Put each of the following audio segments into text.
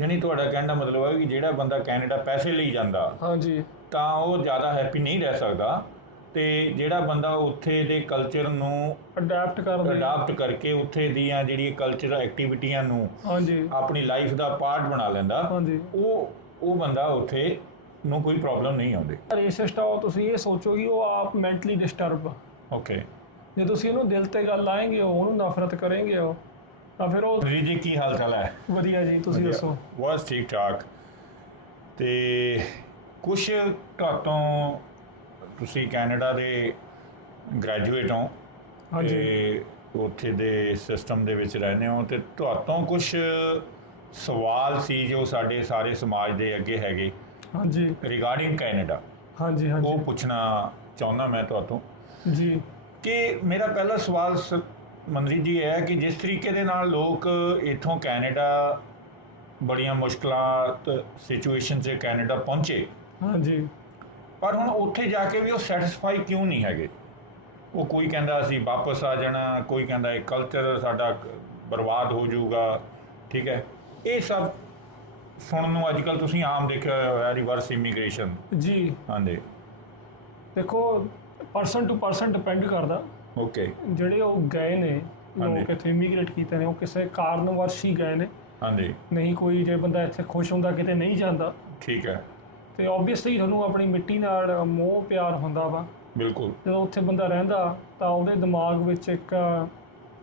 ਯਾਨੀ ਤੁਹਾਡਾ ਕਹਿਣ ਦਾ ਮਤਲਬ ਹੈ ਕਿ ਜਿਹੜਾ ਬੰਦਾ ਕੈਨੇਡਾ ਪੈਸੇ ਲਈ ਜਾਂਦਾ ਹਾਂਜੀ। ਤਾਂ ਉਹ ਜ਼ਿਆਦਾ ਹੈਪੀ ਨਹੀਂ ਰਹਿ ਸਕਦਾ ਤੇ ਜਿਹੜਾ ਬੰਦਾ ਉੱਥੇ ਦੇ ਕਲਚਰ ਨੂੰ ਅਡਾਪਟ ਕਰਦੇ। ਅਡਾਪਟ ਕਰਕੇ ਉੱਥੇ ਦੀਆਂ ਜਿਹੜੀਆਂ ਕਲਚਰਲ ਐਕਟੀਵਿਟੀਆਂ ਨੂੰ ਹਾਂਜੀ। ਆਪਣੀ ਲਾਈਫ ਦਾ ਪਾਰਟ ਬਣਾ ਲੈਂਦਾ ਹਾਂਜੀ। ਉਹ ਉਹ ਬੰਦਾ ਉੱਥੇ ਨੂੰ ਕੋਈ ਪ੍ਰੋਬਲਮ ਨਹੀਂ ਆਉਂਦੀ। ਰੇਸਿਸਟ ਆ ਤੁਸੀਂ ਇਹ ਸੋਚੋ ਕਿ ਉਹ ਆਪ ਮੈਂਟਲੀ ਡਿਸਟਰਬ ਓਕੇ ਜੇ ਤੁਸੀਂ ਉਹਨੂੰ ਦਿਲ ਤੇ ਗੱਲ ਲਾਏਂਗੇ ਉਹਨੂੰ ਨਫ਼ਰਤ ਕਰੇਂਗੇ ਉਹ ਤਾਂ ਫਿਰ ਉਹ ਜੀ ਜੀ ਕੀ ਹਾਲ ਚਾਲ ਹੈ? ਵਧੀਆ ਜੀ ਤੁਸੀਂ ਦੱਸੋ? ਬਸ ਠੀਕ ਠਾਕ। ਤੇ ਕੁਝ ਤੋਂ ਤੁਸੀਂ ਕੈਨੇਡਾ ਦੇ ਗ੍ਰੈਜੂਏਟ ਹੋ ਹਾਂਜੀ। ਤੇ ਉੱਥੇ ਦੇ ਸਿਸਟਮ ਦੇ ਵਿੱਚ ਰਹਿੰਦੇ ਹੋ ਤੇ ਤੁਹਾਤੋਂ ਕੁਝ ਸਵਾਲ ਸੀ ਜੋ ਸਾਡੇ ਸਾਰੇ ਸਮਾਜ ਦੇ ਅੱਗੇ ਹੈਗੇ ਹਾਂਜੀ। Regarding Canada. ਹਾਂਜੀ ਉਹ ਹਾਂਜੀ ਪੁੱਛਣਾ ਚਾਹੁੰਦਾ ਮੈਂ ਤੁਹਾਤੋਂ ਜੀ। ਕਿ ਮੇਰਾ ਪਹਿਲਾ ਸਵਾਲ ਸ- ਮੰਦਰੀ ਜੀ ਇਹ ਹੈ ਕਿ ਜਿਸ ਤਰੀਕੇ ਦੇ ਨਾਲ ਲੋਕ ਇਥੋਂ ਕੈਨੇਡਾ ਬੜੀਆਂ ਮੁਸ਼ਕਲਾਂ ਸਿਚੁਏਸ਼ਨ 'ਚ ਕੈਨੇਡਾ ਪਹੁੰਚੇ। ਹਾਂਜੀ। ਪਰ ਹੁਣ ਉੱਥੇ ਜਾ ਕੇ ਵੀ ਉਹ ਸੈਟੀਸਫਾਈ ਕਿਉਂ ਨਹੀਂ ਹੈਗੇ? ਉਹ ਕੋਈ ਕਹਿੰਦਾ ਅਸੀਂ ਵਾਪਸ ਆ ਜਾਣਾ ਕੋਈ ਕਹਿੰਦਾ ਇਹ ਕਲਚਰ ਸਾਡਾ ਬਰਬਾਦ ਹੋ ਜਾਊਗਾ ਠੀਕ ਹੈ। ਇਹ ਸਭ ਸੁਣਨ ਨੂੰ ਅੱਜ ਕੱਲ ਤੁਸੀਂ ਆਮ ਦੇਖਿਆ ਹੋਇਆ ਰਿਵਰਸ ਇਮੀਗ੍ਰੇਸ਼ਨ ਜੀ। ਹਾਂਜੀ। ਦੇਖੋ ਪਰਸਨ ਟੂ ਪਰਸਨ ਡਿਪੈਂਡ ਕਰਦਾ। ਓਕੇ ਜਿਹੜੇ ਉਹ ਗਏ ਨੇ ਲੋਕ। ਇੱਥੇ ਇਮੀਗ੍ਰੇਟ ਕੀਤੇ ਨੇ ਉਹ ਕਿਸੇ ਕਾਰਨਵਸ਼ ਹੀ ਗਏ ਨੇ। ਹਾਂਜੀ। ਨਹੀਂ ਕੋਈ ਜੇ ਬੰਦਾ ਇੱਥੇ ਖੁਸ਼ ਹੁੰਦਾ ਕਿਤੇ ਨਹੀਂ ਜਾਂਦਾ। ਠੀਕ ਹੈ। ਤੇ ਆਬਵੀਅਸਲੀ ਤੁਹਾਨੂੰ ਆਪਣੀ ਮਿੱਟੀ ਨਾਲ ਮੋਹ ਪਿਆਰ ਹੁੰਦਾ ਵਾ। ਬਿਲਕੁਲ। ਜਦੋਂ ਉੱਥੇ ਬੰਦਾ ਰਹਿੰਦਾ ਤਾਂ ਉਹਦੇ ਦਿਮਾਗ ਵਿੱਚ ਇੱਕ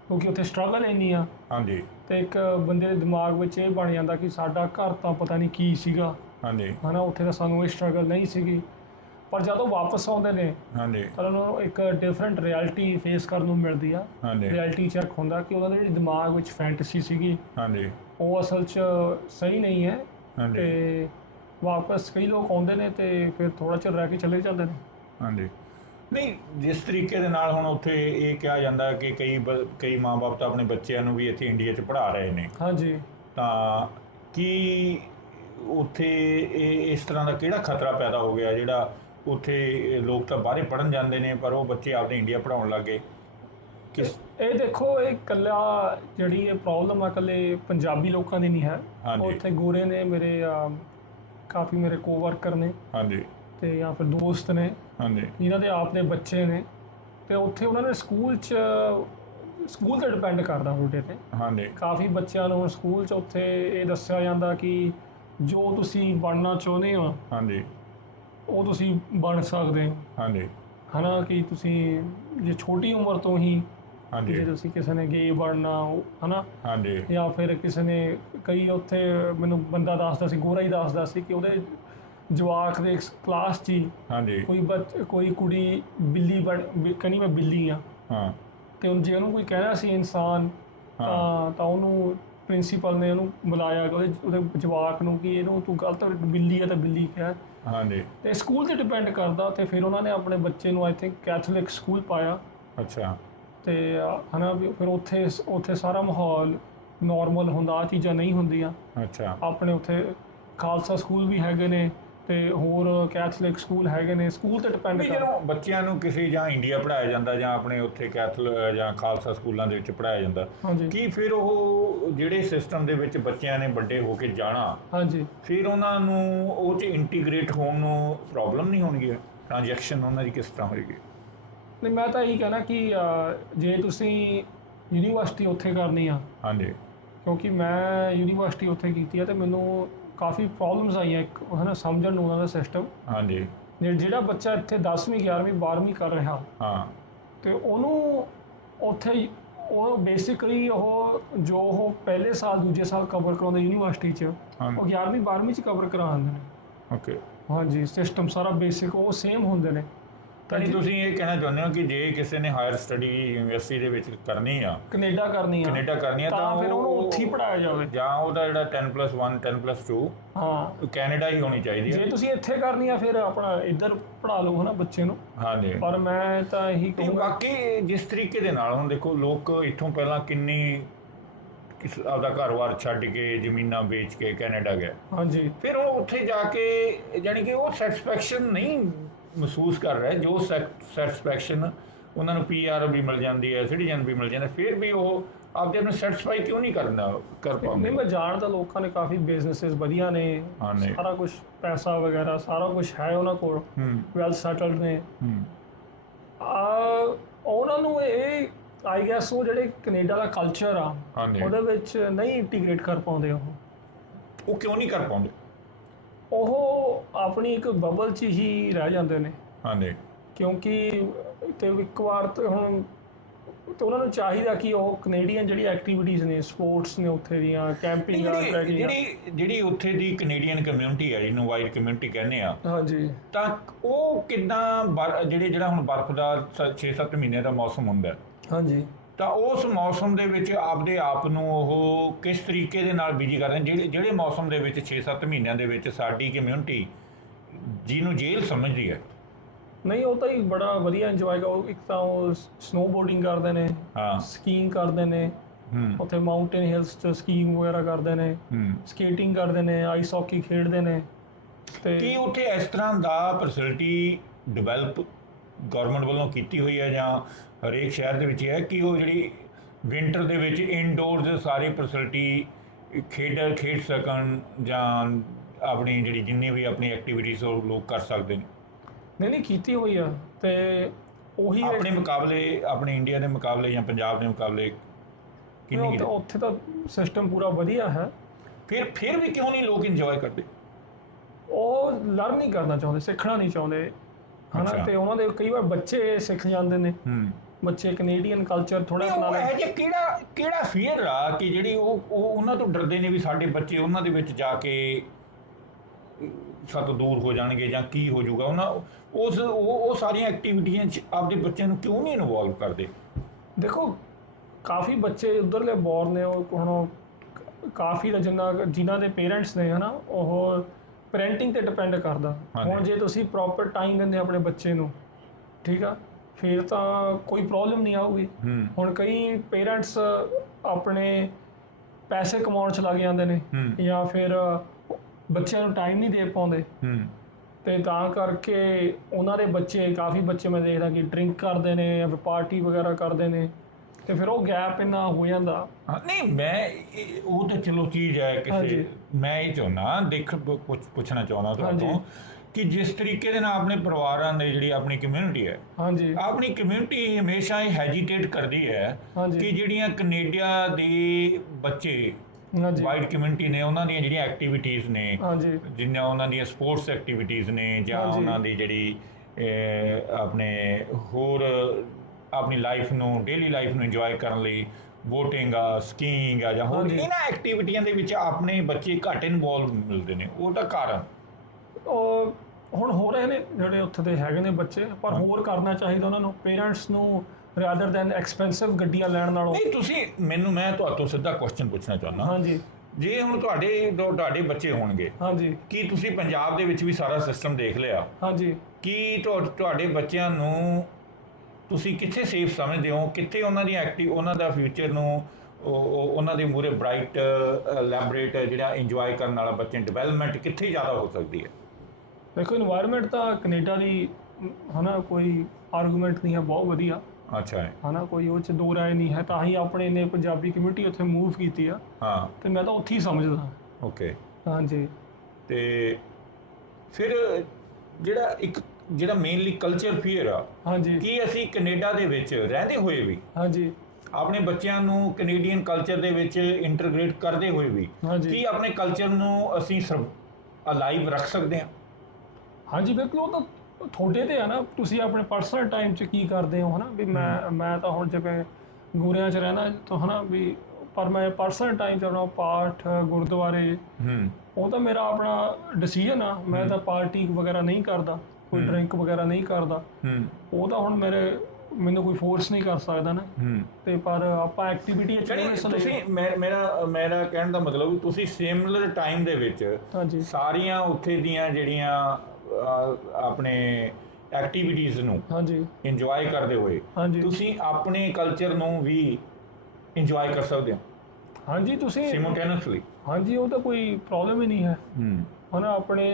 ਕਿਉਂਕਿ ਉੱਥੇ ਸਟਰਗਲ ਇੰਨੀ ਆ ਹਾਂਜੀ। ਤੇ ਇੱਕ ਬੰਦੇ ਦੇ ਦਿਮਾਗ ਵਿੱਚ ਇਹ ਬਣ ਜਾਂਦਾ ਕਿ ਸਾਡਾ ਘਰ ਤਾਂ ਪਤਾ ਨਹੀਂ ਕੀ ਸੀਗਾ। ਹਾਂਜੀ। ਹਨਾ ਉੱਥੇ ਤਾਂ ਸਾਨੂੰ ਇਹ ਸਟਰਗਲ ਨਹੀਂ ਸੀਗੀ। ਪਰ ਜਦੋਂ ਵਾਪਸ ਆਉਂਦੇ ਨੇ ਹਾਂਜੀ। ਤਾਂ ਉਹਨਾਂ ਨੂੰ ਇੱਕ ਡਿਫਰੈਂਟ ਰਿਐਲਿਟੀ ਫੇਸ ਕਰਨ ਨੂੰ ਮਿਲਦੀ ਆ। ਹਾਂਜੀ। ਰਿਐਲਿਟੀ ਚੈੱਕ ਹੁੰਦਾ ਕਿ ਉਹਨਾਂ ਦੇ ਜਿਹੜੀ ਦਿਮਾਗ ਵਿੱਚ ਫੈਂਟਸੀ ਸੀਗੀ ਹਾਂਜੀ। ਉਹ ਅਸਲ 'ਚ ਸਹੀ ਨਹੀਂ ਹੈ। ਤੇ ਵਾਪਸ ਕਈ ਲੋਕ ਆਉਂਦੇ ਨੇ ਤੇ ਫਿਰ ਥੋੜਾ ਚਿਰ ਰਹਿ ਕੇ ਚਲੇ ਜਾਂਦੇ ਨੇ। ਹਾਂਜੀ। ਨਹੀਂ ਜਿਸ ਤਰੀਕੇ ਦੇ ਨਾਲ ਹੁਣ ਉੱਥੇ ਇਹ ਕਿਹਾ ਜਾਂਦਾ ਕਿ ਕਈ ਕਈ ਮਾਪੇ ਤਾਂ ਆਪਣੇ ਬੱਚਿਆਂ ਨੂੰ ਵੀ ਇੱਥੇ ਇੰਡੀਆ 'ਚ ਪੜ੍ਹਾ ਰਹੇ ਨੇ। ਹਾਂਜੀ। ਤਾਂ ਕੀ ਉੱਥੇ ਇਹ ਇਸ ਤਰ੍ਹਾਂ ਦਾ ਕਿਹੜਾ ਖਤਰਾ ਪੈਦਾ ਹੋ ਗਿਆ ਜਿਹੜਾ ਉੱਥੇ ਲੋਕ ਤਾਂ ਬਾਹਰੇ ਪੜਨ ਜਾਂਦੇ ਨੇ ਪਰ ਉਹ ਬੱਚੇ ਆਪਦੇ ਇੰਡੀਆ ਪੜਾਉਣ ਲੱਗੇ ਕਿਸ ਇਹ ਦੇਖੋ ਇਹ ਕੱਲਾ ਜਿਹੜੀ ਇਹ ਪ੍ਰੋਬਲਮ ਆ ਕੱਲੇ ਪੰਜਾਬੀ ਲੋਕਾਂ ਦੀ ਨਹੀਂ ਹੈ। ਉੱਥੇ ਗੋਰੇ ਨੇ ਮੇਰੇ ਕਾਫੀ ਮੇਰੇ ਕੋਵਰਕਰ ਨੇ। ਹਾਂਜੀ। ਤੇ ਜਾਂ ਫਿਰ ਦੋਸਤ ਨੇ। ਹਾਂਜੀ। ਜਿਨ੍ਹਾਂ ਦੇ ਆਪ ਦੇ ਬੱਚੇ ਨੇ। ਤੇ ਉੱਥੇ ਉਹਨਾਂ ਨੇ ਸਕੂਲ 'ਚ ਸਕੂਲ ਤੇ ਡਿਪੈਂਡ ਕਰਦਾ ਤੁਹਾਡੇ ਤੇ। ਹਾਂਜੀ। ਕਾਫੀ ਬੱਚਿਆਂ ਨੂੰ ਸਕੂਲ 'ਚ ਉੱਥੇ ਇਹ ਦੱਸਿਆ ਜਾਂਦਾ ਕਿ ਜੋ ਤੁਸੀਂ ਬਣਨਾ ਚਾਹੁੰਦੇ ਹੋ ਹਾਂਜੀ। ਉਹ ਤੁਸੀਂ ਬਣ ਸਕਦੇ ਹੋ। ਹਾਂਜੀ। ਹਨਾ ਕਿ ਤੁਸੀਂ ਜੇ ਛੋਟੀ ਉਮਰ ਤੋਂ ਹੀ ਜੇ ਹਾਂਜੀ ਤੁਸੀਂ ਕਿਸੇ ਨੇ ਗੇ ਬਣਨਾ ਹਨਾ? ਹਾਂਜੀ। ਜਾਂ ਫਿਰ ਕਿਸੇ ਨੇ ਕਈ ਉੱਥੇ ਮੈਨੂੰ ਬੰਦਾ ਦੱਸਦਾ ਸੀ ਗੋਰਾ ਹੀ ਦੱਸਦਾ ਸੀ ਕਿ ਉਹਦੇ ਜਵਾਕ ਦੇ ਕਲਾਸ 'ਚ ਹੀ ਹਾਂਜੀ। ਕੋਈ ਬੱਚ ਕੋਈ ਕੁੜੀ ਬਿੱਲੀ ਬਣ ਕਹਿੰਦੀ ਮੈਂ ਬਿੱਲੀ ਆ। ਹਾਂ। ਤੇ ਉਹ ਜੇ ਉਹਨੂੰ ਕੋਈ ਕਹਿਣਾ ਸੀ ਇਨਸਾਨ ਹਾਂ। ਤਾਂ ਤਾਂ ਉਹਨੂੰ ਪ੍ਰਿੰਸੀਪਲ ਨੇ ਉਹਨੂੰ ਬੁਲਾਇਆ ਉਹਦੇ ਜਵਾਕ ਨੂੰ ਕਿ ਇਹਨੂੰ ਤੂੰ ਗਲਤ ਬਿੱਲੀ ਆ ਤਾਂ ਬਿੱਲੀ ਕਹਿ। ਹਾਂਜੀ। ਤੇ ਸਕੂਲ ਤੇ ਡਿਪੈਂਡ ਕਰਦਾ ਤੇ ਫਿਰ ਉਹਨਾਂ ਨੇ ਆਪਣੇ ਬੱਚੇ ਨੂੰ ਆਈ ਥਿੰਕ ਕੈਥੋਲਿਕ ਸਕੂਲ ਪਾਇਆ। ਅੱਛਾ। ਤੇ ਹਨਾ ਵੀ ਫਿਰ ਉੱਥੇ ਉੱਥੇ ਸਾਰਾ ਮਾਹੌਲ ਨਾਰਮਲ ਹੁੰਦਾ ਆ ਚੀਜ਼ਾਂ ਨਹੀਂ ਹੁੰਦੀਆਂ। ਅੱਛਾ। ਆਪਣੇ ਉੱਥੇ ਖਾਲਸਾ ਸਕੂਲ ਵੀ ਹੈਗੇ ਨੇ। ਤੇ ਹੋਰ ਕੈਥੋਲਿਕ ਸਕੂਲ ਹੈਗੇ ਨੇ ਸਕੂਲ ਤੇ ਡਿਪੈਂਡ ਕਰਦਾ। ਜਦੋਂ ਬੱਚਿਆਂ ਨੂੰ ਕਿਸੇ ਜਾਂ ਇੰਡੀਆ ਪੜਾਇਆ ਜਾਂਦਾ ਜਾਂ ਆਪਣੇ ਉੱਥੇ ਕੈਥਲ ਜਾਂ ਖਾਲਸਾ ਸਕੂਲਾਂ ਦੇ ਵਿੱਚ ਪੜਾਇਆ ਜਾਂਦਾ ਕੀ ਫਿਰ ਉਹ ਜਿਹੜੇ ਸਿਸਟਮ ਦੇ ਵਿੱਚ ਬੱਚਿਆਂ ਨੇ ਵੱਡੇ ਹੋ ਕੇ ਜਾਣਾ ਹਾਂਜੀ। ਫਿਰ ਉਹਨਾਂ ਨੂੰ ਉਹ ਚ ਇੰਟੀਗ੍ਰੇਟ ਹੋਣ ਨੂੰ ਪ੍ਰੋਬਲਮ ਨਹੀਂ ਹੋਣਗੀ ਟ੍ਰਾਂਜੈਕਸ਼ਨ ਉਹਨਾਂ ਦੀ ਕਿਸ ਤਰ੍ਹਾਂ ਹੋਏਗੀ? ਨਹੀਂ ਮੈਂ ਤਾਂ ਇਹੀ ਕਹਿਣਾ ਕਿ ਜੇ ਤੁਸੀਂ ਯੂਨੀਵਰਸਿਟੀ ਉੱਥੇ ਕਰਨੀ ਆ ਹਾਂਜੀ। ਕਿਉਂਕਿ ਮੈਂ ਯੂਨੀਵਰਸਿਟੀ ਉੱਥੇ ਕੀਤੀ ਆ ਤੇ ਮੈਨੂੰ ਕਾਫੀ ਪ੍ਰੋਬਲਮਸ ਆਈਆਂ ਇੱਕ ਹਨਾ ਸਮਝਣ ਨੂੰ ਉਹਨਾਂ ਦਾ ਸਿਸਟਮ ਹਾਂਜੀ। ਜਿਹੜਾ ਬੱਚਾ ਇੱਥੇ 10ਵੀਂ 11ਵੀਂ 12ਵੀਂ ਕਰ ਰਿਹਾ ਹਾਂ। ਤੇ ਉਹਨੂੰ ਉੱਥੇ ਉਹ ਬੇਸਿਕਲੀ ਉਹ ਜੋ ਉਹ ਪਹਿਲੇ ਸਾਲ ਦੂਜੇ ਸਾਲ ਕਵਰ ਕਰਾਉਂਦੇ ਯੂਨੀਵਰਸਿਟੀ 'ਚ ਉਹ 11ਵੀਂ 12ਵੀਂ 'ਚ ਕਵਰ ਕਰਾਉਂਦੇ ਨੇ। ਓਕੇ ਹਾਂਜੀ ਸਿਸਟਮ ਸਾਰਾ ਬੇਸਿਕ ਉਹ ਸੇਮ ਹੁੰਦੇ ਨੇ। ਤਾਂ ਜੇ ਤੁਸੀਂ ਇਹ ਕਹਿਣਾ ਚਾਹੁੰਦੇ ਹੋ ਕਿ ਜੇ ਕਿਸੇ ਨੇ ਹਾਇਰ ਸਟੱਡੀ ਯੂਨੀਵਰਸਿਟੀ ਦੇ ਵਿੱਚ ਕਰਨੀ ਆ ਕੈਨੇਡਾ ਕਰਨੀ ਆ। ਕੈਨੇਡਾ ਕਰਨੀ ਆ ਤਾਂ ਫਿਰ ਉਹਨੂੰ ਉਹ- ਉੱਥੇ ਹੀ ਪੜਾਇਆ ਜਾਵੇ। ਜਾਂ ਉਹਦਾ ਜਿਹੜਾ 10+1 10+2 ਹਾਂ। ਕੈਨੇਡਾ ਹੀ ਹੋਣੀ ਚਾਹੀਦੀ ਜੇ ਹੈ ਤੁਸੀਂ ਇੱਥੇ ਕਰਨੀ ਆ ਫਿਰ ਆਪਣਾ ਇੱਧਰ ਪੜਾ ਲਓ ਹਨਾ ਬੱਚੇ ਨੂੰ। ਹਾਂਜੀ। ਪਰ ਮੈਂ ਤਾਂ ਇਹੀ ਕਹੂੰਗਾ ਬਾਕੀ ਜਿਸ ਤਰੀਕੇ ਦੇ ਨਾਲ ਹੁਣ ਦੇਖੋ ਲੋਕ ਇੱਥੋਂ ਪਹਿਲਾਂ ਕਿੰਨੀ ਕਿਸ ਆਪਦਾ ਘਰ-ਬਾਰ ਛੱਡ ਕੇ ਜ਼ਮੀਨਾਂ ਵੇਚ ਕੇ ਕੈਨੇਡਾ ਗਏ। ਹਾਂਜੀ। ਫਿਰ ਉਹ ਉੱਥੇ ਜਾ ਕੇ ਯਾਨੀ ਕਿ ਉਹ ਸੈਟੀਸਫੈਕਸ਼ਨ ਨਹੀਂ ਮਹਿਸੂਸ ਕਰ ਰਿਹਾ ਜੋ ਸੈਟੀਸਫੈਕਸ਼ਨ ਉਹਨਾਂ ਨੂੰ ਪੀਆਰ ਵੀ ਮਿਲ ਜਾਂਦੀ ਹੈ ਸਿਟੀਜ਼ਨ ਵੀ ਮਿਲ ਜਾਂਦਾ ਫਿਰ ਵੀ ਉਹ ਆਪਦੇ ਆਪ ਨੂੰ ਸੈਟੀਸਫਾਈ ਕਿਉਂ ਨਹੀਂ ਕਰਨਾ ਕਰ ਨਹੀਂ ਪਾਉਂਦੇ? ਮੈਂ ਜਾਣਦਾ ਲੋਕਾਂ ਨੇ ਕਾਫੀ ਬਿਜ਼ਨੈਸਸ ਵਧੀਆ ਨੇ ਨਹੀਂ। ਸਾਰਾ ਕੁਝ ਪੈਸਾ ਵਗੈਰਾ ਸਾਰਾ ਕੁਝ ਹੈ ਉਹਨਾਂ ਕੋਲ ਵੈਲ ਸੈਟਲਡ ਨੇ। ਆ ਉਹਨਾਂ ਨੂੰ ਇਹ ਆਈ ਗੈਸ ਉਹ ਜਿਹੜੇ ਕੈਨੇਡਾ ਦਾ ਕਲਚਰ ਆ। ਉਹਦੇ ਵਿੱਚ ਨਹੀਂ ਇੰਟੀਗ੍ਰੇਟ ਕਰ ਪਾਉਂਦੇ ਉਹ। ਉਹ ਕਿਉਂ ਨਹੀਂ ਕਰ ਪਾਉਂਦੇ? ਉਹ ਆਪਣੀ ਇੱਕ ਬਬਲ 'ਚ ਹੀ ਰਹਿ ਜਾਂਦੇ ਨੇ। ਹਾਂਜੀ। ਕਿਉਂਕਿ ਤੇ ਇੱਕ ਵਾਰ ਤੇ ਹੁਣ ਤੇ ਉਹਨਾਂ ਨੂੰ ਚਾਹੀਦਾ ਕਿ ਉਹ ਕੈਨੇਡੀਅਨ ਜਿਹੜੀ ਐਕਟੀਵਿਟੀਜ਼ ਨੇ ਸਪੋਰਟਸ ਨੇ ਉੱਥੇ ਦੀਆਂ ਕੈਂਪਿੰਗ ਆ ਜਿਹੜੀ ਟ੍ਰੈਕਿੰਗ ਜਿਹੜੀ ਜਿਹੜੀ ਉੱਥੇ ਦੀ ਕੈਨੇਡੀਅਨ ਕਮਿਊਨਿਟੀ ਹੈ ਜਿਹਨੂੰ ਵਾਈਟ ਕਮਿਊਨਿਟੀ ਕਹਿੰਦੇ ਆ ਹਾਂਜੀ। ਤਾਂ ਉਹ ਕਿਦਾਂ ਜਿਹੜੇ ਜਿਹੜਾ ਹੁਣ ਬਰਫ਼ ਦਾ 6-7 ਮਹੀਨੇ ਦਾ ਮੌਸਮ ਹੁੰਦਾ। ਹਾਂਜੀ। ਤਾਂ ਉਸ ਮੌਸਮ ਦੇ ਵਿੱਚ ਆਪਦੇ ਆਪ ਨੂੰ ਉਹ ਕਿਸ ਤਰੀਕੇ ਦੇ ਨਾਲ ਬਿਜ਼ੀ ਕਰਦੇ ਨੇ? ਜਿਹੜੇ ਜਿਹੜੇ ਮੌਸਮ ਦੇ ਵਿੱਚ 6-7 ਮਹੀਨਿਆਂ ਦੇ ਵਿੱਚ ਸਾਡੀ ਕਮਿਊਨਿਟੀ ਜਿਹਨੂੰ ਜੇਲ੍ਹ ਸਮਝਦੀ ਹੈ। ਨਹੀਂ ਉਹ ਤਾਂ ਹੀ ਬੜਾ ਵਧੀਆ ਇੰਜੋਏ ਕਰ ਉਹ ਇੱਕ ਤਾਂ ਉਹ ਸਨੋਬੋਰਡਿੰਗ ਕਰਦੇ ਨੇ ਹਾਂ। ਸਕੀਇੰਗ ਕਰਦੇ ਨੇ ਹੂੰ। ਉੱਥੇ ਮਾਊਂਟੇਨ ਹਿਲਸ 'ਚ ਸਕੀਇੰਗ ਵਗੈਰਾ ਕਰਦੇ ਨੇ ਹੂੰ। ਸਕੇਟਿੰਗ ਕਰਦੇ ਨੇ ਆਈਸ ਹਾਕੀ ਖੇਡਦੇ ਨੇ ਤੇ ਕੀ ਉੱਥੇ ਇਸ ਤਰ੍ਹਾਂ ਦਾ ਫੈਸਿਲਿਟੀ ਡਿਵੈਲਪ ਗਵਰਨਮੈਂਟ ਵੱਲੋਂ ਕੀਤੀ ਹੋਈ ਹੈ ਜਾਂ ਹਰੇਕ ਸ਼ਹਿਰ ਦੇ ਵਿੱਚ ਹੈ ਕਿ ਉਹ ਜਿਹੜੀ ਵਿੰਟਰ ਦੇ ਵਿੱਚ ਇਨਡੋਰਸ ਸਾਰੇ ਫੈਸਿਲਿਟੀ ਖੇਡ ਖੇਡ ਸਕਣ ਜਾਂ ਆਪਣੀ ਜਿਹੜੀ ਜਿੰਨੀ ਵੀ ਆਪਣੀ ਐਕਟੀਵਿਟੀਜ਼ ਉਹ ਲੋਕ ਕਰ ਸਕਦੇ ਨੇ। ਨਹੀਂ ਨਹੀਂ ਕੀਤੀ ਹੋਈ ਆ ਤੇ ਉਹੀ ਆਪਣੇ ਮੁਕਾਬਲੇ ਆਪਣੇ ਇੰਡੀਆ ਦੇ ਮੁਕਾਬਲੇ ਜਾਂ ਪੰਜਾਬ ਦੇ ਮੁਕਾਬਲੇ ਕਿੰਨੀ ਉੱਥੇ- ਤਾਂ ਸਿਸਟਮ ਪੂਰਾ ਵਧੀਆ ਹੈ। ਫਿਰ ਫਿਰ ਵੀ ਕਿਉਂ ਨਹੀਂ ਲੋਕ ਇੰਜੋਏ ਕਰਦੇ? ਉਹ ਲਰਨ ਨਹੀਂ ਕਰਨਾ ਚਾਹੁੰਦੇ ਸਿੱਖਣਾ ਨਹੀਂ ਚਾਹੁੰਦੇ। ਹਨਾ ਤੇ ਉਹਨਾਂ ਦੇ ਕਈ ਵਾਰ ਬੱਚੇ ਸਿੱਖ ਜਾਂਦੇ ਨੇ। ਹੂੰ। ਬੱਚੇ ਕੈਨੇਡੀਅਨ ਕਲਚਰ ਥੋੜਾ ਉਹ ਅਪਣਾ ਇਹ ਜੇ ਕਿਹੜਾ ਕਿਹੜਾ ਫੀਅਰ ਆ ਕਿ ਜਿਹੜੀ ਉਹ ਉਹ ਉਹਨਾਂ ਤੋਂ ਡਰਦੇ ਨੇ ਵੀ ਸਾਡੇ ਬੱਚੇ ਉਹਨਾਂ ਦੇ ਵਿੱਚ ਜਾ ਕੇ ਸਤ ਦੂਰ ਹੋ ਜਾਣਗੇ ਜਾਂ ਕੀ ਹੋ ਜਾਊਗਾ। ਉਹਨਾਂ ਉਸ ਉਹ ਉਹ ਸਾਰੀਆਂ ਐਕਟੀਵਿਟੀਆਂ 'ਚ ਆਪਦੇ ਬੱਚਿਆਂ ਨੂੰ ਕਿਉਂ ਨਹੀਂ ਇਨਵੋਲਵ ਕਰਦੇ? ਦੇਖੋ ਕਾਫੀ ਬੱਚੇ ਉਧਰਲੇ ਬੋਰ ਨੇ ਉਹ ਹੁਣ ਕਾਫੀ ਦਾ ਜਿੰਨਾ ਜਿਨ੍ਹਾਂ ਦੇ ਪੇਰੈਂਟਸ ਨੇ ਹਨਾ ਉਹ ਪੈਰੈਂਟਿੰਗ ਤੇ ਡਿਪੈਂਡ ਕਰਦਾ। ਹੁਣ ਜੇ ਤੁਸੀਂ ਪ੍ਰੋਪਰ ਟਾਈਮ ਦਿੰਦੇ ਆਪਣੇ ਬੱਚੇ ਨੂੰ ਠੀਕ ਆ? ਫਿਰ ਤਾਂ ਕੋਈ ਪ੍ਰੋਬਲਮ ਨਹੀਂ ਆਊਗੀ। ਹੁਣ ਕਈ ਪੇਰੈਂਟਸ ਆਪਣੇ ਪੈਸੇ ਕਮਾਉਣ ਚ ਲੱਗ ਜਾਂਦੇ ਨੇ ਜਾਂ ਫਿਰ ਬੱਚਿਆਂ ਨੂੰ ਟਾਈਮ ਨਹੀਂ ਦੇ ਪਾਉਂਦੇ। ਤੇ ਤਾਂ ਕਰਕੇ ਉਹਨਾਂ ਦੇ ਬੱਚੇ ਕਾਫੀ ਬੱਚੇ ਮੈਂ ਦੇਖਦਾ ਕਿ ਡਰਿੰਕ ਕਰਦੇ ਨੇ ਜਾਂ ਫਿਰ ਪਾਰਟੀ ਵਗੈਰਾ ਕਰਦੇ ਨੇ। ਤੇ ਫਿਰ ਉਹ ਗੈਪ ਇੰਨਾ ਹੋ ਜਾਂਦਾ ਨਹੀਂ ਮੈਂ ਉਹ ਤਾਂ ਚਲੋ ਚੀਜ਼ ਹੈ ਕਿਸੇ। ਮੈਂ ਇਹ ਚਾਹੁੰਦਾ ਦੇਖ ਪੁੱਛ ਪੁੱਛਣਾ ਚਾਹੁੰਦਾ ਤੁਹਾਨੂੰ। ਕਿ ਜਿਸ ਤਰੀਕੇ ਦੇ ਨਾਲ ਆਪਣੇ ਪਰਿਵਾਰਾਂ ਦੇ ਜਿਹੜੀ ਆਪਣੀ ਕਮਿਊਨਿਟੀ ਹੈ ਹਾਂਜੀ ਆਪਣੀ ਕਮਿਊਨਿਟੀ ਹਮੇਸ਼ਾ ਇਹ ਹੈਜੀਟੇਟ ਕਰਦੀ ਹੈ ਕਿ ਜਿਹੜੀਆਂ ਕੈਨੇਡਾ ਦੇ ਬੱਚੇ ਹਾਂਜੀ ਵਾਈਟ ਕਮਿਊਨਿਟੀ ਨੇ ਉਹਨਾਂ ਦੀਆਂ ਜਿਹੜੀਆਂ ਐਕਟੀਵਿਟੀਜ਼ ਨੇ ਹਾਂਜੀ ਜਿੰਨਾ ਉਹਨਾਂ ਦੀਆਂ ਸਪੋਰਟਸ ਐਕਟੀਵਿਟੀਜ਼ ਨੇ ਜਾਂ। ਉਹਨਾਂ ਦੀ ਜਿਹੜੀ ਆਪਣੇ ਹੋਰ ਆਪਣੀ ਲਾਈਫ ਨੂੰ ਡੇਲੀ ਲਾਈਫ ਨੂੰ ਇੰਜੋਏ ਕਰਨ ਲਈ VOTING ਆ ਸਕੀਇੰਗ ਆ ਜਾਂ ਹੋਰ। ਇਹਨਾਂ ਐਕਟੀਵਿਟੀਆਂ ਦੇ ਵਿੱਚ ਆਪਣੇ ਬੱਚੇ ਘੱਟ ਇਨਵੋਲਵ ਮਿਲਦੇ ਨੇ। ਉਹਦਾ ਕਾਰਨ। ਉਹ ਹੁਣ ਹੋ ਰਹੇ ਨੇ ਜਿਹੜੇ ਉੱਥੇ ਦੇ ਹੈਗੇ ਨੇ ਬੱਚੇ ਪਰ ਹੋਰ ਕਰਨਾ ਚਾਹੀਦਾ ਉਹਨਾਂ ਨੂੰ ਪੇਰੈਂਟਸ ਨੂੰ ਰਾਦਰ ਦੈਨ ਐਕਸਪੈਂਸਿਵ ਗੱਡੀਆਂ ਲੈਣ ਨਾਲੋਂ। ਨਹੀਂ ਤੁਸੀਂ ਮੈਨੂੰ ਮੈਂ ਤੁਹਾਤੋਂ ਸਿੱਧਾ ਕੁਐਸਚਨ ਪੁੱਛਣਾ ਚਾਹੁੰਦਾ। ਹਾਂਜੀ। ਜੇ ਹੁਣ ਤੁਹਾਡੇ ਦੋ ਤੁਹਾਡੇ ਬੱਚੇ ਹੋਣਗੇ ਹਾਂਜੀ। ਕੀ ਤੁਸੀਂ ਪੰਜਾਬ ਦੇ ਵਿੱਚ ਵੀ ਸਾਰਾ ਸਿਸਟਮ ਦੇਖ ਲਿਆ? ਹਾਂਜੀ। ਕੀ ਤੁਹਾ- ਤੁਹਾਡੇ ਬੱਚਿਆਂ ਨੂੰ ਤੁਸੀਂ ਕਿੱਥੇ ਸੇਫ ਸਮਝਦੇ ਹੋ? ਕਿੱਥੇ ਉਹਨਾਂ ਦੀ ਐਕਟਿਵ ਉਹਨਾਂ ਦਾ ਫਿਊਚਰ ਨੂੰ ਉਹ ਉਹਨਾਂ ਦੇ ਮੂਰੇ ਬ੍ਰਾਈਟ ਲੈਬਰੇਟ ਜਿਹੜਾ ਇੰਜੋਏ ਕਰਨ ਵਾਲਾ ਬੱਚੇ ਡਿਵੈਲਪਮੈਂਟ ਕਿੱਥੇ ਜ਼ਿਆਦਾ ਹੋ ਸਕਦੀ ਹੈ? ਦੇਖੋ এনवायरमेंट ਤਾਂ ਕੈਨੇਡਾ ਦੀ ਹਨਾ ਕੋਈ ਆਰਗੂਮੈਂਟ ਨਹੀਂ ਹੈ ਬਹੁਤ ਵਧੀਆ। ਅੱਛਾ ਹੈ ਹਨਾ ਕੋਈ ਉਹ ਚ ਦੋ ਰਾਏ ਨਹੀਂ ਹੈ ਤਾਂ ਹੀ ਆਪਣੇ ਨੇ ਪੰਜਾਬੀ ਕਮਿਊਨਿਟੀ ਉੱਥੇ ਮੂਵ ਕੀਤੀ ਆ। ਹਾਂ। ਤੇ ਮੈਂ ਤਾਂ ਉੱਥੇ ਹੀ ਸਮਝਦਾ। ਓਕੇ ਹਾਂਜੀ। ਤੇ ਫਿਰ ਜਿਹੜਾ ਇੱਕ ਜਿਹੜਾ ਮੇਨਲੀ ਕਲਚਰ ਫੀਅਰ ਆ ਹਾਂਜੀ। ਕੀ ਅਸੀਂ ਕੈਨੇਡਾ ਦੇ ਵਿੱਚ ਰਹਿੰਦੇ ਹੋਏ ਵੀ ਹਾਂਜੀ। ਆਪਣੇ ਬੱਚਿਆਂ ਨੂੰ ਕੈਨੇਡੀਅਨ ਕਲਚਰ ਦੇ ਵਿੱਚ ਇੰਟਰਗ੍ਰੇਟ ਕਰਦੇ ਹੋਏ ਵੀ ਕੀ ਆਪਣੇ ਕਲਚਰ ਨੂੰ ਅਸੀਂ ਅਲਾਈਵ ਰੱਖ ਸਕਦੇ ਹਾਂ? ਹਾਂਜੀ ਬਿਲਕੁਲ ਉਹ ਤਾਂ ਤੁਹਾਡੇ ਤੇ ਆ ਨਾ ਤੁਸੀਂ ਆਪਣੇ ਪਰਸਨਲ ਟਾਈਮ 'ਚ ਕੀ ਕਰਦੇ ਹੋ ਹਨਾ? ਵੀ ਮੈਂ ਮੈਂ ਤਾਂ ਹੁਣ ਜਿਵੇਂ ਗੋਰਿਆਂ 'ਚ ਰਹਿਣਾ ਤਾਂ ਹਨਾ ਵੀ ਪਰ ਮੈਂ ਪਰਸਨਲ ਟਾਈਮ 'ਚ ਆਪਣਾ ਪਾਠ ਗੁਰਦੁਆਰੇ ਹੂੰ। ਉਹ ਤਾਂ ਮੇਰਾ ਆਪਣਾ ਡਿਸੀਜਨ ਆ ਮੈਂ ਤਾਂ ਪਾਰਟੀ ਵਗੈਰਾ ਨਹੀਂ ਕਰਦਾ। ਕੋਈ ਡਰਿੰਕ ਵਗੈਰਾ ਨਹੀਂ ਕਰਦਾ ਹੂੰ। ਉਹ ਤਾਂ ਹੁਣ ਮੇਰੇ ਮੈਨੂੰ ਕੋਈ ਫੋਰਸ ਨਹੀਂ ਕਰ ਸਕਦਾ ਨਾ। ਹੂੰ। ਤੇ ਪਰ ਆਪਾਂ ਐਕਟੀਵਿਟੀ ਚ ਤੁਸੀਂ ਮੇਰਾ ਮੇਰਾ ਕਹਿਣ ਦਾ ਮਤਲਬ ਤੁਸੀਂ ਸਿਮਿਲਰ ਟਾਈਮ ਦੇ ਵਿੱਚ ਹਾਂਜੀ। ਸਾਰੀਆਂ ਉੱਥੇ ਦੀਆਂ ਜਿਹੜੀਆਂ ਆਪਣੇ ਐਕਟੀਵਿਟੀਜ਼ ਨੂੰ ਹਾਂਜੀ। ਇੰਜੋਏ ਕਰਦੇ ਹੋਏ ਹਾਂਜੀ। ਤੁਸੀਂ ਆਪਣੇ ਕਲਚਰ ਨੂੰ ਵੀ ਇੰਜੋਏ ਕਰ ਸਕਦੇ ਹੋ? ਹਾਂਜੀ ਤੁਸੀਂ ਸਿਮultaneously ਹਾਂਜੀ ਉਹ ਤਾਂ ਕੋਈ ਪ੍ਰੋਬਲਮ ਹੀ ਨਹੀਂ ਹੈ। ਹੂੰ। ਹਨਾ ਆਪਣੇ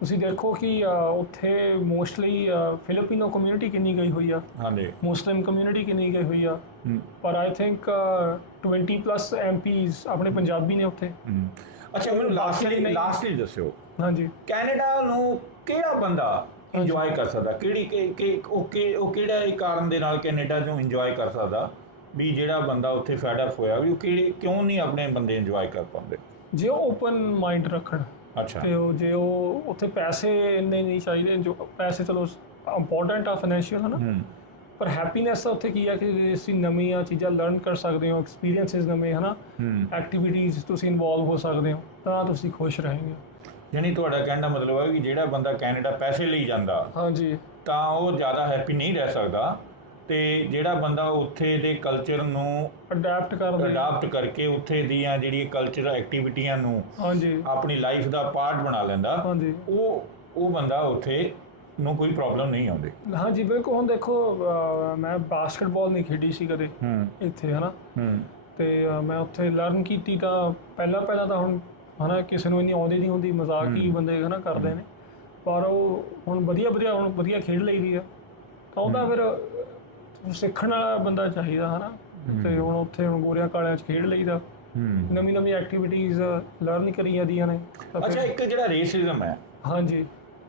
ਤੁਸੀਂ ਦੇਖੋ ਕਿ ਉੱਥੇ ਮੋਸਟਲੀ ਫਿਲੀਪੀਨੋ ਕਮਿਊਨਿਟੀ ਕਿੰਨੀ ਗਈ ਹੋਈ ਆ। ਹਾਂਜੀ। ਮੁਸਲਿਮ ਕਮਿਊਨਿਟੀ ਕਿੰਨੀ ਗਈ ਹੋਈ ਆ। ਪਰ ਆਈ ਥਿੰਕ 20 ਪਲੱਸ ਐਮਪੀਸ ਆਪਣੇ ਪੰਜਾਬੀ ਨੇ ਉੱਥੇ। ਅੱਛਾ ਮੈਨੂੰ ਲਾਸਟਲੀ। ਲਾਸਟਲੀ ਦੱਸਿਓ। ਹਾਂਜੀ। ਕੈਨੇਡਾ ਨੂੰ ਕਿਹੜਾ ਬੰਦਾ ਇੰਜੋਏ ਕਰ ਸਕਦਾ? ਕਿਹੜੀ ਕਿ- ਉਹ ਕਿ ਉਹ ਕਿਹੜਾ ਕਾਰਨ ਦੇ ਨਾਲ ਕੈਨੇਡਾ ਨੂੰ ਇੰਜੋਏ ਕਰ ਸਕਦਾ? ਵੀ ਜਿਹੜਾ ਬੰਦਾ ਉੱਥੇ ਫੈਡ ਅਪ ਹੋਇਆ ਵੀ ਉਹ ਕਿਹੜੀ ਕਿਉਂ ਨਹੀਂ ਆਪਣੇ ਬੰਦੇ ਇੰਜੋਏ ਕਰ ਪਾਉਂਦੇ? ਜੇ ਉਹ ਓਪਨ ਮਾਈਂਡ ਰੱਖਣ ਅੱਛਾ। ਤੇ ਉਹ ਜੇ ਉਹ ਉੱਥੇ ਪੈਸੇ ਇੰਨੇ ਨਹੀਂ ਚਾਹੀਦੇ ਜੋ ਪੈਸੇ ਚਲੋ ਇੰਪੋਰਟੈਂਟ ਆ ਫਾਈਨੈਂਸ਼ੀਅਲ ਹਨਾ? ਹੂੰ। ਪਰ ਹੈਪੀਨੈਸ ਉੱਥੇ ਕੀ ਆ ਕਿ ਤੁਸੀਂ ਨਵੀਆਂ ਚੀਜ਼ਾਂ ਲਰਨ ਕਰ ਸਕਦੇ ਹੋ ਐਕਸਪੀਰੀਐਂਸਸ ਨਵੇਂ ਹਨਾ? ਹੂੰ। ਐਕਟੀਵਿਟੀਜ਼ ਤੁਸੀਂ ਇਨਵੋਲਵ ਹੋ ਸਕਦੇ ਹੋ ਤਾਂ ਤੁਸੀਂ ਖੁਸ਼ ਰਹੋਗੇ। ਯਾਨੀ ਤੁਹਾਡਾ ਕਹਿਣ ਦਾ ਮਤਲਬ ਹੈ ਕਿ ਜਿਹੜਾ ਬੰਦਾ ਕੈਨੇਡਾ ਪੈਸੇ ਲਈ ਜਾਂਦਾ ਹਾਂਜੀ। ਤਾਂ ਉਹ ਜ਼ਿਆਦਾ ਹੈਪੀ ਨਹੀਂ ਰਹਿ ਸਕਦਾ। ਤੇ ਜਿਹੜਾ ਬੰਦਾ ਉੱਥੇ ਦੇ ਕਲਚਰ ਨੂੰ ਅਡਾਪਟ ਕਰਦੇ ਅਡਾਪਟ ਕਰਕੇ ਉੱਥੇ ਦੀਆਂ ਜਿਹੜੀਆਂ ਕਲਚਰਲ ਐਕਟੀਵਿਟੀਆਂ ਨੂੰ ਹਾਂਜੀ। ਆਪਣੀ ਲਾਈਫ ਦਾ ਪਾਰਟ ਬਣਾ ਲੈਂਦਾ ਹਾਂਜੀ। ਉਹ ਉਹ ਬੰਦਾ ਉੱਥੇ ਨੂੰ ਕੋਈ ਪ੍ਰੋਬਲਮ ਨਹੀਂ ਆਉਂਦੀ। ਹਾਂਜੀ ਬਿਲਕੁਲ। ਹੁਣ ਦੇਖੋ ਮੈਂ ਬਾਸਕਟਬਾਲ ਨਹੀਂ ਖੇਡੀ ਸੀ ਕਦੇ। ਹੂੰ। ਇੱਥੇ ਹਨਾ? ਹੂੰ। ਤੇ ਮੈਂ ਉੱਥੇ ਲਰਨ ਕੀਤੀ ਤਾਂ ਪਹਿਲਾਂ ਪਹਿਲਾਂ ਤਾਂ ਹੁਣ ਹਨਾ ਕਿਸੇ ਨੂੰ ਇੰਨੀ ਆਉਂਦੀ ਨਹੀਂ ਹੁੰਦੀ ਮਜ਼ਾਕ ਹੀ ਬੰਦੇ ਹਨਾ ਕਰਦੇ ਨੇ। ਪਰ ਉਹ ਹੁਣ ਵਧੀਆ ਵਧੀਆ ਹੁਣ ਵਧੀਆ ਖੇਡ ਲਈਦੀ ਆ। ਤਾਂ ਉਹਦਾ ਫਿਰ ਸਿੱਖਣ ਵਾਲਾ ਬੰਦਾ ਚਾਹੀਦਾ ਹਨਾ। ਤੇ ਹੁਣ ਉੱਥੇ ਹੁਣ ਗੋਰਿਆਂ ਕਾਲਿਆਂ 'ਚ ਖੇਡ ਲਈਦਾ। ਨਵੀਂ ਨਵੀਂ ਐਕਟੀਵਿਟੀਜ਼ ਲਰਨ ਕਰੀ ਜਾਂਦੀਆਂ ਨੇ। ਅੱਛਾ ਇੱਕ ਜਿਹੜਾ ਰੇਸਿਜ਼ਮ ਹੈ। ਹਾਂਜੀ।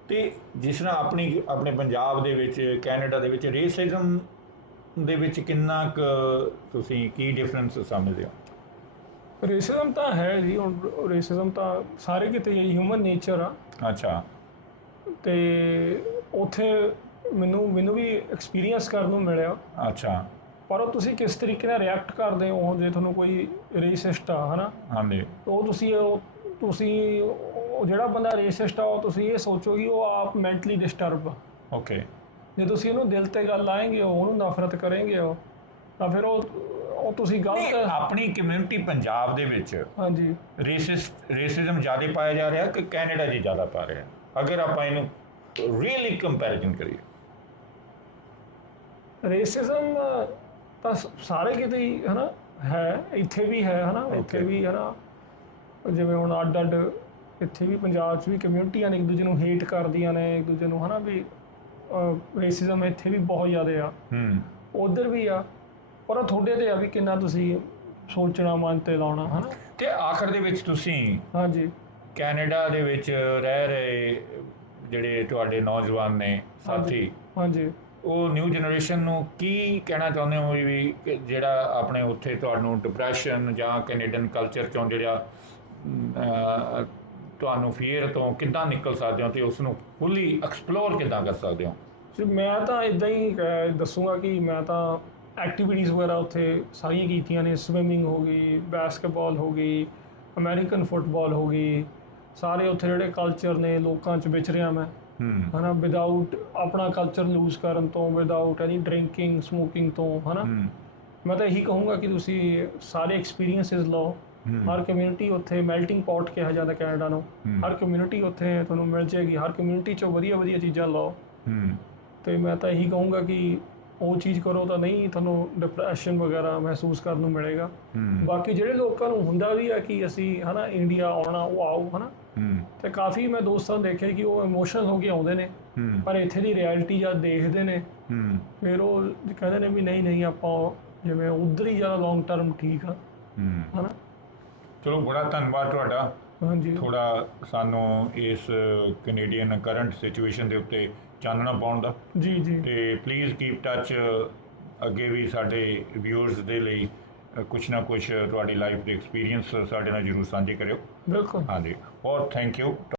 ਤੇ ਜਿਸ ਤਰ੍ਹਾਂ ਆਪਣੀ ਆਪਣੇ ਪੰਜਾਬ ਦੇ ਵਿੱਚ ਕੈਨੇਡਾ ਦੇ ਵਿੱਚ ਰੇਸਿਜ਼ਮ ਦੇ ਵਿੱਚ ਕਿੰਨਾ ਕੁ ਤੁਸੀਂ ਕੀ ਡਿਫਰੈਂਸ ਸਮਝਦੇ ਹੋ? ਰੇਸਿਜ਼ਮ ਤਾਂ ਹੈ ਜੀ ਹੁਣ ਰੇਸਿਜ਼ਮ ਤਾਂ ਸਾਰੇ ਕਿਤੇ ਹੀ ਹਿਊਮਨ ਨੇਚਰ ਆ। ਅੱਛਾ। ਤੇ ਉਥੇ ਮੈਨੂੰ ਮੈਨੂੰ ਵੀ ਐਕਸਪੀਰੀਅੰਸ ਕਰਨ ਨੂੰ ਮਿਲਿਆ। ਅੱਛਾ। ਪਰ ਉਹ ਤੁਸੀਂ ਕਿਸ ਤਰੀਕੇ ਨਾਲ ਰਿਐਕਟ ਕਰਦੇ ਹੋ? ਜੇ ਤੁਹਾਨੂੰ ਕੋਈ ਰੇਸਿਸਟ ਆ ਹਨਾ? ਹਾਂਜੀ। ਉਹ ਤੁਸੀਂ ਉਹ ਤੁਸੀਂ ਉਹ ਜਿਹੜਾ ਬੰਦਾ ਰੇਸਿਸਟ ਆ ਉਹ ਤੁਸੀਂ ਇਹ ਸੋਚੋ ਕਿ ਉਹ ਆਪ ਮੈਂਟਲੀ ਡਿਸਟਰਬ ਓਕੇ ਜੇ ਤੁਸੀਂ ਉਹਨੂੰ ਦਿਲ ਤੇ ਗੱਲ ਲਾਏਂਗੇ ਉਹਨੂੰ ਨਫ਼ਰਤ ਕਰੇਂਗੇ ਉਹ ਤਾਂ ਫਿਰ ਉਹ ਉਹ ਤੁਸੀਂ ਗਲਤ ਆਪਣੀ ਕਮਿਊਨਿਟੀ ਪੰਜਾਬ ਦੇ ਵਿੱਚ ਹਾਂਜੀ। ਰੇਸਿਸਟ ਰੇਸਿਜ਼ਮ ਜ਼ਿਆਦਾ ਪਾਇਆ ਜਾ ਰਿਹਾ ਕਿ ਕੈਨੇਡਾ 'ਚ ਜ਼ਿਆਦਾ ਪਾ ਰਿਹਾ? ਅਗਰ ਆਪਾਂ ਇਹਨੂੰ ਰੀਅਲੀ ਕੰਪੈਰੀਜ਼ਨ ਕਰੀਏ। ਰੇਸਿਜ਼ਮ ਤਾਂ ਸਾਰੇ ਕਿਤੇ ਹੀ ਹਨਾ ਹੈ ਇੱਥੇ ਵੀ ਹੈ ਹਨਾ ਇੱਥੇ. ਵੀ ਹਨਾ ਜਿਵੇਂ ਹੁਣ ਅੱਡ ਅੱਡ ਇੱਥੇ ਵੀ ਪੰਜਾਬ 'ਚ ਵੀ ਕਮਿਊਨਿਟੀਆਂ ਨੇ ਇੱਕ ਦੂਜੇ ਨੂੰ ਹੇਟ ਕਰਦੀਆਂ ਨੇ ਇੱਕ ਦੂਜੇ ਨੂੰ ਹਨਾ ਵੀ ਰੇਸਿਜ਼ਮ ਇੱਥੇ ਵੀ ਬਹੁਤ ਜ਼ਿਆਦਾ ਆ। ਹੂੰ। ਉਧਰ ਵੀ ਆ ਪਰ ਤੁਹਾਡੇ ਤੇ ਆ ਵੀ ਕਿੰਨਾ ਤੁਸੀਂ ਸੋਚਣਾ ਮਨ ਤੇ ਲਾਉਣਾ ਹਨਾ। ਤੇ ਆਖਰ ਦੇ ਵਿੱਚ ਤੁਸੀਂ ਹਾਂਜੀ। ਕੈਨੇਡਾ ਦੇ ਵਿੱਚ ਰਹਿ ਰਹੇ ਜਿਹੜੇ ਤੁਹਾਡੇ ਨੌਜਵਾਨ ਨੇ ਸਾਥੀ ਹਾਂਜੀ। ਉਹ ਨਿਊ ਜਨਰੇਸ਼ਨ ਨੂੰ ਕੀ ਕਹਿਣਾ ਚਾਹੁੰਦੇ ਹੋ ਵੀ ਜਿਹੜਾ ਆਪਣੇ ਉੱਥੇ ਤੁਹਾਨੂੰ ਡਿਪਰੈਸ਼ਨ ਜਾਂ ਕੈਨੇਡੀਅਨ ਕਲਚਰ ਚੋਂ ਜਿਹੜਾ ਤੁਹਾਨੂੰ ਫੀਅਰ ਤੋਂ ਕਿੱਦਾਂ ਨਿਕਲ ਸਕਦੇ ਹੋ ਤੇ ਉਸ ਨੂੰ ਫੁੱਲੀ ਐਕਸਪਲੋਰ ਕਿੱਦਾਂ ਕਰ ਸਕਦੇ ਹੋ? ਜੀ ਮੈਂ ਤਾਂ ਇਦਾਂ ਹੀ ਅਹ, ਦੱਸੂਗਾ ਕਿ ਮੈਂ ਤਾਂ ਐਕਟੀਵਿਟੀਜ਼ ਵਗੈਰਾ ਉੱਥੇ ਸਾਰੀਆਂ ਕੀਤੀਆਂ ਨੇ ਸਵਿਮਿੰਗ ਹੋ ਗਈ ਬਾਸਕਟਬਾਲ ਹੋ ਗਈ ਅਮਰੀਕਨ ਫੁੱਟਬਾਲ ਹੋ ਗਈ ਸਾਰੇ ਉੱਥੇ ਜਿਹੜੇ ਕਲਚਰ ਨੇ ਲੋਕਾਂ 'ਚ ਵਿਚਰਿਆ ਮੈਂ। ਹਨਾ ਵਿਦਆਊਟ ਆਪਣਾ ਕਲਚਰ ਲੂਜ਼ ਕਰਨ ਤੋਂ ਵਿਦਆਊਟ ਐਨੀ ਡਰਿੰਕਿੰਗ ਸਮੋਕਿੰਗ ਤੋਂ ਹਨਾ। ਮੈਂ ਤਾਂ ਇਹੀ ਕਹੂੰਗਾ ਕਿ ਤੁਸੀਂ ਸਾਰੇ ਐਕਸਪੀਰੀਐਂਸਸ ਲਓ। ਹਰ ਕਮਿਊਨਿਟੀ ਉੱਥੇ ਮੈਲਟਿੰਗ ਪੌਟ ਕਿਹਾ ਜਾਂਦਾ ਕੈਨੇਡਾ ਨੂੰ। ਹਰ ਕਮਿਊਨਿਟੀ ਉੱਥੇ ਤੁਹਾਨੂੰ ਮਿਲ ਜਾਏਗੀ। ਹਰ ਕਮਿਊਨਿਟੀ 'ਚੋਂ ਵਧੀਆ ਵਧੀਆ ਚੀਜ਼ਾਂ ਲਓ। ਤੇ ਮੈਂ ਤਾਂ ਇਹੀ ਕਹੂੰਗਾ ਕਿ ਉਹ ਚੀਜ਼ ਕਰੋ ਤਾਂ ਨਹੀਂ ਤੁਹਾਨੂੰ ਡਿਪਰੈਸ਼ਨ ਵਗੈਰਾ ਮਹਿਸੂਸ ਕਰਨ ਨੂੰ ਮਿਲੇਗਾ। ਬਾਕੀ ਜਿਹੜੇ ਲੋਕਾਂ ਨੂੰ ਹੁੰਦਾ ਵੀ ਆ ਕਿ ਅਸੀਂ ਹਨਾ ਇੰਡੀਆ ਆਉਣਾ ਉਹ ਆਓ ਹਨਾ। ਤੇ ਕਾਫੀ ਮੈਂ ਦੋਸਤਾਂ ਨੂੰ ਦੇਖਿਆ ਕਿ ਉਹ ਇਮੋਸ਼ਨਲ ਹੋ ਕੇ ਆਉਂਦੇ ਨੇ। ਪਰ ਇੱਥੇ ਦੀ ਰਿਐਲਿਟੀ ਜਦ ਦੇਖਦੇ ਨੇ ਹੂੰ। ਫਿਰ ਉਹ ਕਹਿੰਦੇ ਨੇ ਵੀ ਨਹੀਂ ਨਹੀਂ ਆਪਾਂ ਜਿਵੇਂ ਉਧਰ ਹੀ ਜ਼ਿਆਦਾ ਲੌਂਗ ਟਰਮ ਠੀਕ ਆ। ਹਨਾ? ਚਲੋ ਬੜਾ ਧੰਨਵਾਦ ਤੁਹਾਡਾ। ਹਾਂਜੀ। ਥੋੜਾ ਸਾਨੂੰ ਇਸ ਕੈਨੇਡੀਅਨ ਕਰੰਟ ਸਿਚੁਏਸ਼ਨ ਦੇ ਉੱਤੇ ਚਾਨਣਾ ਪਾਉਣ ਦਾ। ਜੀ ਜੀ। ਤੇ ਪਲੀਜ਼ ਕੀਪ ਟੱਚ ਅੱਗੇ ਵੀ ਸਾਡੇ ਵਿਊਅਰਸ ਦੇ ਲਈ ਕੁਛ ਨਾ ਕੁਛ ਤੁਹਾਡੀ ਲਾਈਫ ਦੇ ਐਕਸਪੀਰੀਅੰਸ ਸਾਡੇ ਨਾਲ ਜਰੂਰ ਸਾਂਝੇ ਕਰਿਓ। ਬਿਲਕੁਲ। ਹਾਂਜੀ। Oh, thank you.